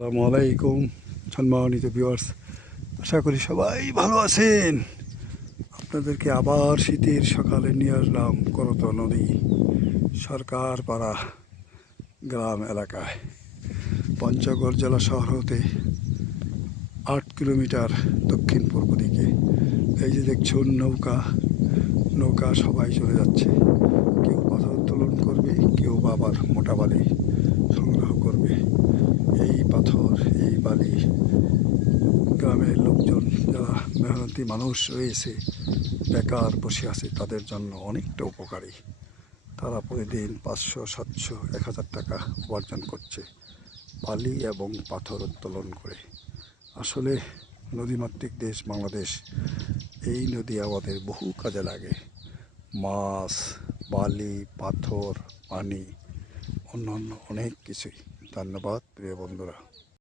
আসসালামু আলাইকুম সম্মানিত ভিউয়ার্স, আশা করি সবাই ভালো আছেন। আপনাদেরকে আবার শীতের সকালে নিয়ে আসলাম করতোয়া নদী সরকার পাড়া গ্রাম এলাকায়। পঞ্চগড় জেলা শহর হতে 8 কিলোমিটার দক্ষিণ পূর্ব দিকে। এই যে দেখছুন নৌকা নৌকা সবাই চলে যাচ্ছে। কেউ পাথর উত্তোলন করবে, কেউ আবার মোটা বালি সংগ্রহ করবে। এই পাথর এই বালি গ্রামের লোকজন যারা মেহনতি মানুষ রয়েছে, বেকার বসে আছে, তাদের জন্য অনেকটা উপকারী। তারা প্রতিদিন 500, 700, 1000 টাকা উপার্জন করছে বালি এবং পাথর উত্তোলন করে। আসলে নদীমাতৃক দেশ বাংলাদেশ, এই নদী আমাদের বহু কাজে লাগে। মাছ, বালি, পাথর, পানি, অন্যান্য অনেক কিছুই। ধন্যবাদ প্রিয় বন্ধুরা।